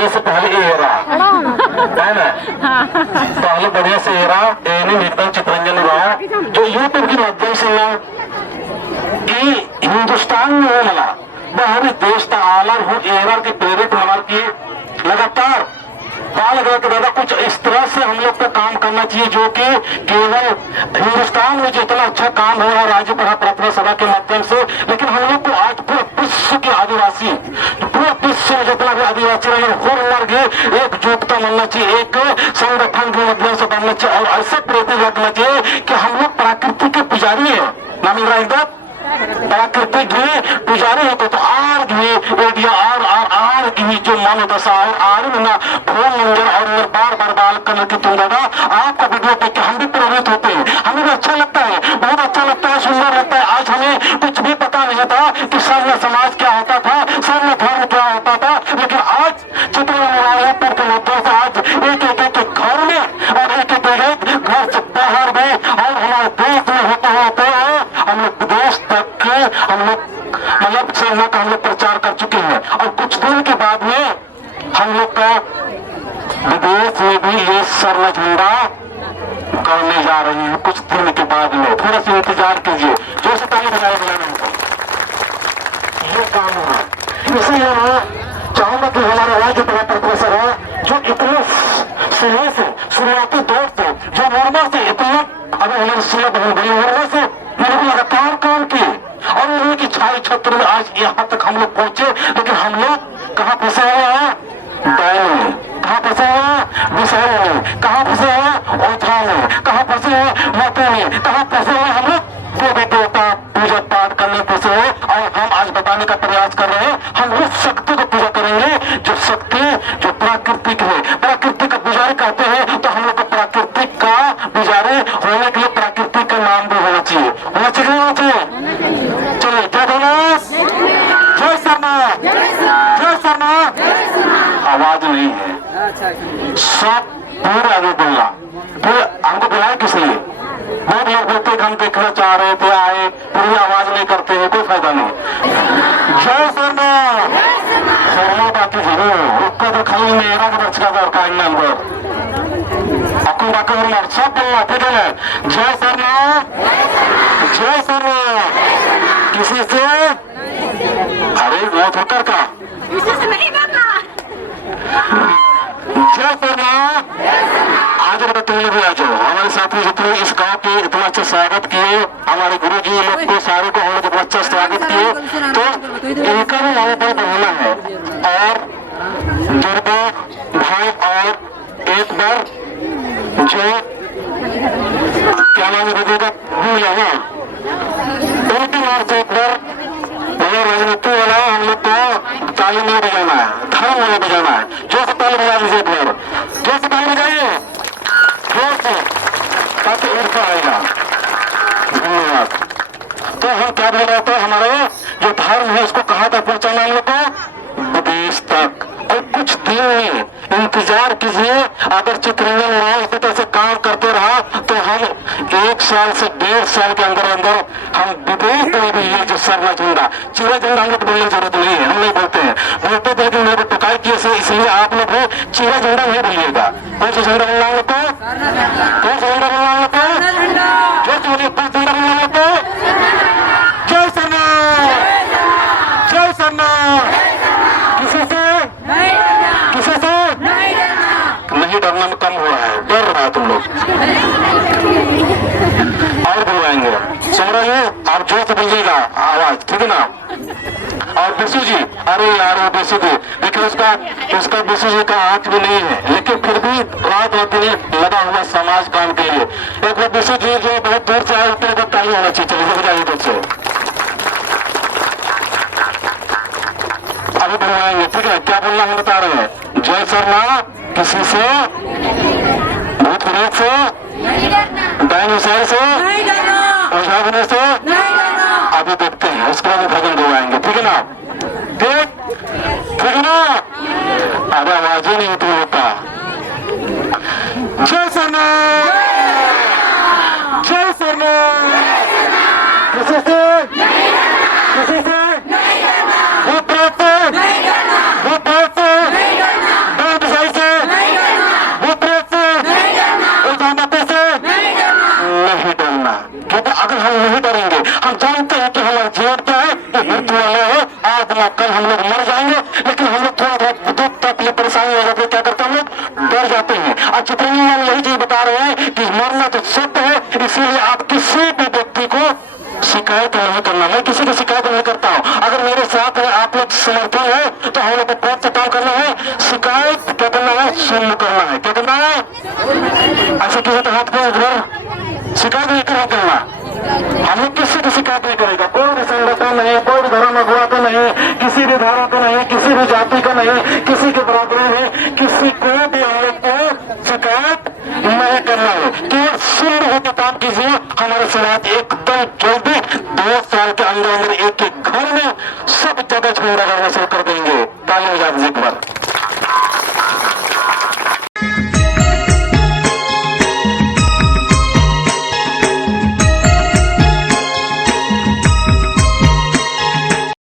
ए से पहले ए रहा है ना, पहले बढ़िया से ए रहा एकदम चितरंजन रहा जो यूट्यूब के माध्यम से ना हिंदुस्तान में हो मला बाहरी देश का आलर हो एरर के प्रेरित हमारे की लगातार लगा के दादा कुछ इस तरह से हम लोग को काम करना चाहिए जो कि केवल हिंदुस्तान में जितना अच्छा काम हो रहा है राज्य प्रार्थना सभा के माध्यम से, लेकिन हम लोग को आज पूरे विश्व के आदिवासी पूरे विश्व में जितना भी आदिवासी रहे हर वर्ग एकजुटता बनना चाहिए, एक संगठन के माध्यम से बनना चाहिए और ऐसा प्रेरित रखना चाहिए कि हम लोग प्रकृति के पुजारी है ना मिल रहा है प्राकृतिक भी पुजारी होते तो आर भी आर की जो मन दशा और आर में ना फोन नंबर और बार बार बाल करने की तुम दादा आपका वीडियो देख के हम भी प्रेरित होते हैं, हमें भी अच्छा लगता है, बहुत अच्छा लगता है, सुंदर लगता है। आज हमें कुछ भी पता नहीं था कि सर्व समाज क्या होता था, सर्व धर्म क्या होता था, लेकिन आज चित्र के माध्यम से आज एक घर में और एक घर से बाहर में और हमारे देश में होते होते हम लोग विदेश तक के हम लोग मतलब सेना का हम लोग प्रचार कर चुके हैं और कुछ दिन के बाद में हम लोग का विदेश में भी ये स्वर्ण झंडा करने जा रहे हैं। कुछ दिन के बाद में थोड़ा सा इंतजार कीजिए, जो से पहले बनाया गया नहीं ये काम हो रहा है। इसलिए मैं चाहूंगा कि हमारा राज्य प्रोफेसर है जो इतने सुने से शुरुआती दौर से जो वर्मा से इतना अभी हमारी सुलभ हो गई वर्मा से लगातार काम किए और उन्हीं की छाई छत्र में आज यहाँ तक हम लोग पहुंचे, लेकिन हम लोग कहाँ फंसे हुए हैं? बैल में। कहाँ फंसे हुए हैं? विषय में। कहाँ फंसे हुए? ओझा में। कहाँ फंसे हुए? मते में। कहाँ फंसे हुए? हम लोग देवी देवता पूजा पाठ करने फंसे हुए और हम आज बताने का प्रयास कर रहे हैं हम उस शक्ति को पूजा करेंगे जो शक्ति जो प्राकृतिक है। प्राकृतिक का पुजारी कहते हैं तो हम लोग को प्राकृतिक का पुजारी होने के लिए प्राकृतिक का नाम भी होना चाहिए, होना चाहिए, होना चाहिए। चलिए जय धनुष, जय शर्मा, जय शर्मा। आवाज नहीं है, सब पूरा आगे बोलना। फिर हमको बुलाया किस लिए? बहुत लोग बोलते हम देखना चाह रहे थे, आए, पूरी आवाज नहीं करते हैं, कोई फायदा नहीं। जय शर्मा, शर्मा बाकी जरूर उसका तो खाली मेरा बचका दरकार नंबर आपको बाकी सब बोलना, ठीक है ना? जय शर्मा, जय शर्मा। किसी से अरे बहुत होकर का किसी से नहीं करना। जय शर्मा। आज अगर तुम लोग आ जाओ हमारे साथी जितने इस गांव के इतना अच्छा स्वागत किए, हमारे गुरु जी लोग को सारे को हम लोग इतना अच्छा स्वागत किए, तो इनका भी मनोबल बढ़ाना है। और दुर्गा भाई और एक बार जो क्या नाम है भूल है ना उनके नाम से एक बार राजनीति वाला हम लोग को ताली नहीं बजाना है, धर्म वाला बजाना है। जो से ताली बजा लीजिए एक बार, जो से ताली बजाइए जोर से ताकि ऊर्जा आएगा। धन्यवाद। तो हम क्या बोल रहे थे हमारे जो धर्म है उसको कहाँ तक पहुंचाना हम लोग को? विदेश तक। और कुछ दिन में इंतजार कीजिए, अगर चित्रंजन लाल इसी तरह से काम करते रहा तो हम 1 साल से 1.5 साल के अंदर अंदर हम विदेश में भी ये जो स्वर्ण झंडा चिरा झंडा हम लोग बोलने की जरूरत नहीं है, हम नहीं बोलते हैं, बोलते थे कि मेरे टुकाई किए से, इसलिए आप लोग भी चिरा झंडा नहीं बोलिएगा। कौन सा झंडा बोलना हम को? कौन सा झंडा बोलना हम को? जो बोलिए कौन झंडा बोलना हम को? जय शर्मा, जय शर्मा। किसी से किसी से नहीं डरना में कम हो रहा है, डर रहा है तुम लोग। और बुलवाएंगे, सुन रहे हो आप? जोर से बोलिएगा आवाज, ठीक है ना? और बिशु जी, अरे यार वो बिशु जी देखिए उसका बिशु जी का हाथ भी नहीं है, लेकिन फिर भी रात रात में लगा हुआ समाज काम के लिए। एक बार बिशु जी जो बहुत दूर से आए होते हैं ताली होना चाहिए। चलिए बजाइए दूर से, अभी बुलवाएंगे, ठीक है? क्या बोलना हम बता रहे हैं? जय शर्मा। किसी से भूत प्रेत से डायन विषय से ओझा बने से अभी देखते हैं, उसके बाद भजन गवाएंगे, ठीक है ना? ठीक है ना? अरे आवाज ही नहीं तुम लोग का। जय शर्मा, जय शर्मा। किसी से किसी से भूत प्रेत से भूत प्रेत से हम लोग मर जाएंगे, लेकिन हम लोग थोड़ा थोड़ा दुख तकलीफ परेशानी हो जाती है, क्या करते हैं हम लोग डर जाते हैं। और चित्रंजन लाल यही चीज बता रहे हैं कि मरना तो सत्य है, इसीलिए आप किसी भी व्यक्ति को शिकायत नहीं करना। मैं किसी की शिकायत नहीं करता हूँ। अगर मेरे साथ है आप लोग समर्थन है तो हम लोग को कौन सा काम करना है? शिकायत क्या करना है? शून्य करना है। क्या करना है? ऐसे किसी तो हाथ को इधर शिकायत नहीं करना। हम लोग किसी की शिकायत नहीं करेगा, कोई भी संगठन नहीं, कोई भी धर्म अगुआ का नहीं, किसी भी धर्म का नहीं, किसी भी जाति का नहीं, किसी के बराबरी नहीं, किसी को भी हम लोग को शिकायत नहीं करना है। केवल शुद्ध होकर काम कीजिए। हमारे समाज एकदम जल्दी 2 साल के अंदर अंदर एक एक घर में सब जगह छोड़ा करना शुरू कर देंगे।